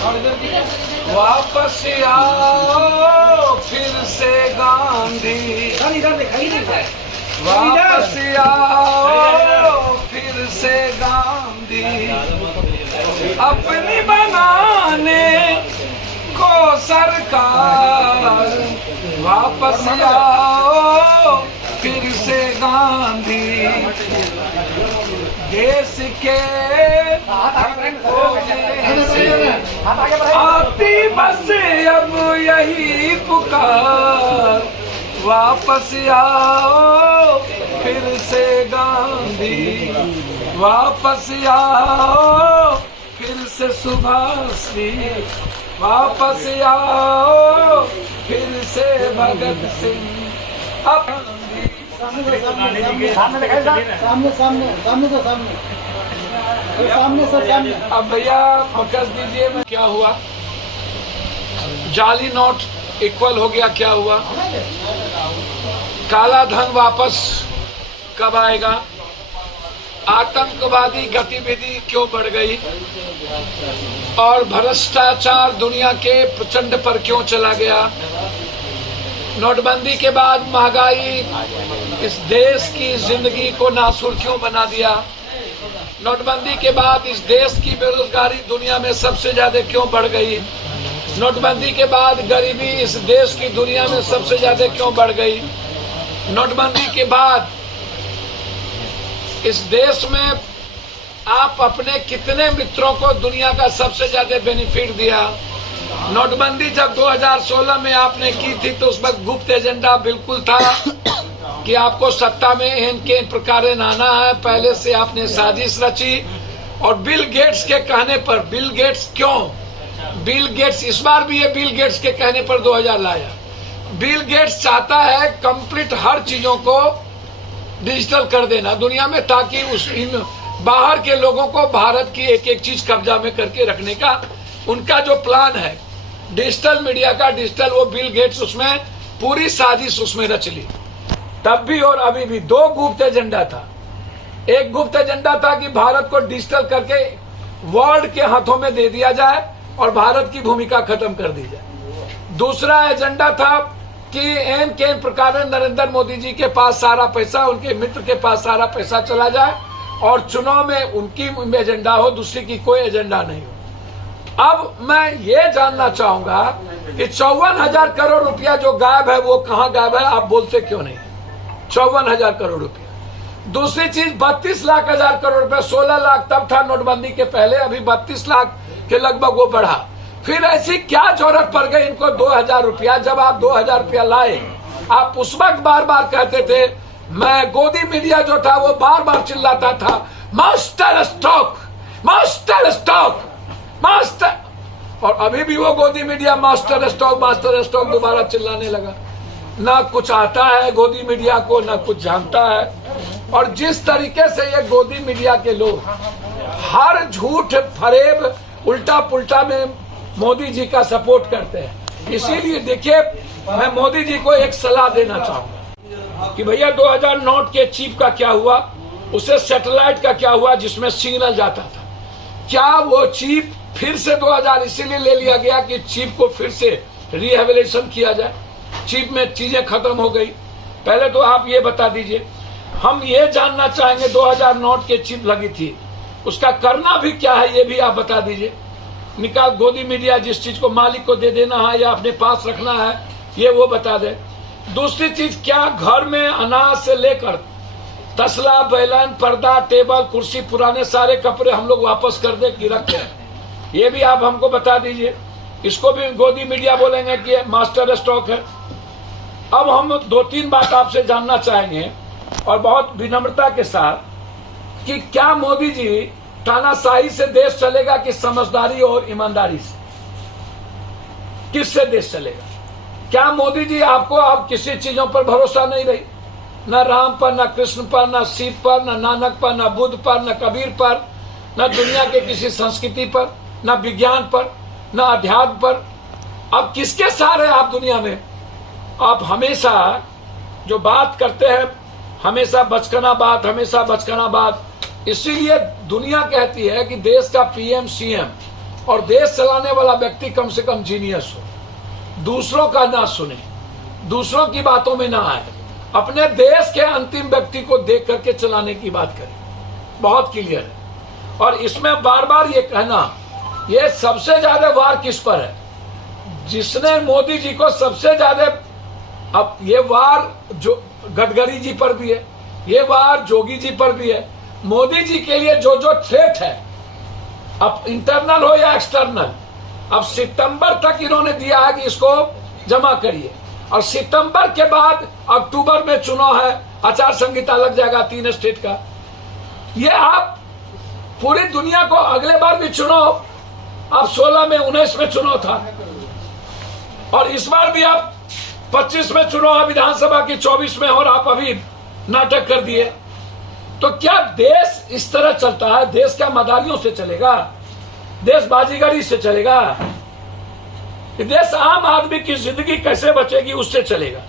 वापस आओ फिर से गांधी, वापस आओ फिर से गांधी, अपनी बनाने को सरकार, वापस आओ फिर से गांधी, देश के आती बस अब यही पुकार, वापस आओ फिर से गांधी, वापस आओ फिर से सुभाष जी, वापस आओ फिर से भगत सिंह। अब सामने सर सामने। अब भैया पकड़ दीजिए। क्या हुआ? जाली नोट इक्वल हो गया, क्या हुआ? काला धन वापस कब आएगा? आतंकवादी गतिविधि क्यों बढ़ गई? और भ्रष्टाचार दुनिया के प्रचंड पर क्यों चला गया? नोटबंदी के बाद महंगाई इस देश की जिंदगी को नासुर क्यों बना दिया? नोटबंदी के बाद इस देश की बेरोजगारी दुनिया में सबसे ज्यादा क्यों बढ़ गई? नोटबंदी के बाद गरीबी इस देश की दुनिया में सबसे ज्यादा क्यों बढ़ गई? नोटबंदी के बाद इस देश में आप अपने कितने मित्रों को दुनिया का सबसे ज्यादा बेनिफिट दिया? नोटबंदी जब 2016 में आपने की थी तो उस वक्त गुप्त एजेंडा बिल्कुल था कि आपको सत्ता में इनके प्रकार आना है। पहले से आपने साजिश रची और बिल गेट्स के कहने पर, बिल गेट्स क्यों? बिल गेट्स इस बार भी ये बिल गेट्स के कहने पर 2000 लाया। बिल गेट्स चाहता है कंप्लीट हर चीजों को डिजिटल कर देना दुनिया में, ताकि उस इन बाहर के लोगों को भारत की एक एक चीज कब्जा में करके रखने का उनका जो प्लान है डिजिटल मीडिया का, डिजिटल, वो बिल गेट्स उसमें पूरी साजिश उसमें रच ली। तब भी और अभी भी दो गुप्त एजेंडा था। एक गुप्त एजेंडा था कि भारत को डिजिटल करके वर्ल्ड के हाथों में दे दिया जाए और भारत की भूमिका खत्म कर दी जाए। दूसरा एजेंडा था कि एम के प्रकार नरेंद्र मोदी जी के पास सारा पैसा, उनके मित्र के पास सारा पैसा चला जाए और चुनाव में उनकी एजेंडा हो, दूसरी की कोई एजेंडा नहीं हो। अब मैं ये जानना चाहूंगा कि 54,000 करोड़ रुपया जो गायब है वो कहाँ गायब है? आप बोलते क्यों नहीं? 54,000 करोड़ रुपया। दूसरी चीज 32 लाख हजार करोड़ रुपया, 16 लाख तब था नोटबंदी के पहले, अभी 32 लाख के लगभग वो बढ़ा। फिर ऐसी क्या जरूरत पड़ गई इनको 2,000 रुपया? जब आप 2,000 रुपया लाए, आप उस वक्त बार बार कहते थे, मैं गोदी मीडिया जो था वो बार बार चिल्लाता था, master stock, master stock, master, और अभी भी वो गोदी मीडिया मास्टर स्टॉक दोबारा चिल्लाने लगा। ना कुछ आता है गोदी मीडिया को, ना कुछ जानता है। और जिस तरीके से ये गोदी मीडिया के लोग हर झूठ फरेब उल्टा पुल्टा में मोदी जी का सपोर्ट करते हैं, इसीलिए देखिए मैं मोदी जी को एक सलाह देना चाहूंगा कि भैया 2000 नोट के चिप का क्या हुआ? उसे सैटेलाइट का क्या हुआ जिसमें सिग्नल जाता था? क्या वो चिप फिर से 2000 इसीलिए ले लिया गया कि चिप को फिर से रिहेबिलिटेशन किया जाए? चिप में चीजें खत्म हो गई। पहले तो आप ये बता दीजिए। हम ये जानना चाहेंगे 2000 नोट के चिप लगी थी, उसका करना भी क्या है ये भी आप बता दीजिए। निकाल गोदी मीडिया जिस चीज को मालिक को दे देना है या अपने पास रखना है ये वो बता दे। दूसरी चीज, क्या घर में अनाज से लेकर तसला, बैलन, पर्दा, टेबल, कुर्सी, पुराने सारे कपड़े हम लोग वापस कर दे कि रखते हैं? ये भी आप हमको बता दीजिए। इसको भी गोदी मीडिया बोलेंगे कि मास्टर स्टॉक है। अब हम 2-3 बात आपसे जानना चाहेंगे और बहुत विनम्रता के साथ कि क्या मोदी जी तानाशाही से देश चलेगा कि समझदारी और ईमानदारी से? किससे देश चलेगा? क्या मोदी जी आपको अब किसी चीजों पर भरोसा नहीं रही? न राम पर, न कृष्ण पर, न शिव पर, न नानक पर, न बुद्ध पर, न कबीर पर, न दुनिया के किसी संस्कृति पर, न विज्ञान पर, न अध्यात्म पर। अब किसके सहारे आप दुनिया में? आप हमेशा जो बात करते हैं, हमेशा बचकाना बात, हमेशा बचकाना बात। इसीलिए दुनिया कहती है कि देश का पीएम सीएम और देश चलाने वाला व्यक्ति कम से कम जीनियस हो, दूसरों का ना सुने, दूसरों की बातों में ना आए, अपने देश के अंतिम व्यक्ति को देख करके चलाने की बात करें। बहुत क्लियर है। और इसमें बार बार ये कहना, ये सबसे ज्यादा वार किस पर है? जिसने मोदी जी को सबसे ज्यादा, अब ये वार जो गडकरी जी पर भी है, ये वार जोगी जी पर भी है। मोदी जी के लिए जो जो थ्रेट है, अब इंटरनल हो या एक्सटर्नल, अब सितंबर तक इन्होंने दिया है कि इसको जमा करिए, और सितंबर के बाद अक्टूबर में चुनाव है, आचार संहिता लग जाएगा 3 स्टेट का। ये आप पूरी दुनिया को, अगले बार भी चुनाव, अब 16 में 19 में चुनाव था, और इस बार भी आप 25 में चुनाव है विधानसभा की, 24 में, और आप अभी नाटक कर दिए। तो क्या देश इस तरह चलता है? देश क्या मदारियों से चलेगा? देश बाजीगरी से चलेगा? देश आम आदमी की जिंदगी कैसे बचेगी, उससे चलेगा।